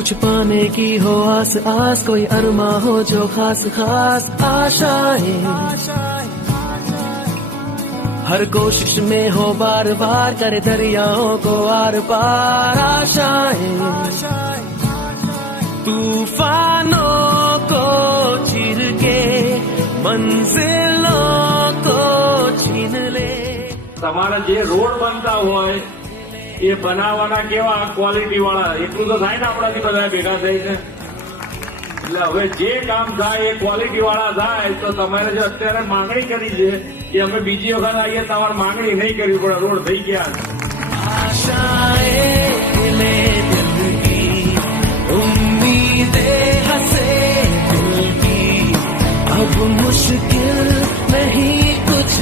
कुछ पाने की हो आस आस, कोई अरमा हो जो खास खास आशाएं, हर कोशिश में हो बार बार करे दरियाओं को आर पार आशाएं, तूफानों को चीर के मंजिलों को छीन ले। તમારા જે રોડ બનતા હોય એ બનાવવાના કેવા ક્વોલિટી વાળા, એટલું તો થાય ને આપણાથી બધા ભેગા થઈને. એટલે હવે જે કામ થાય એ ક્વોલિટી વાળા થાય. તો તમારે જે અત્યારે માંગણી કરી છે એ અમે બીજી વખત આવીએ તમારે માંગણી નહીં કરવી પડે, રોડ થઈ ગયા. आशाएं में दिल की उम्मीदें हंसे दिल की, अब मुश्किल नहीं कुछ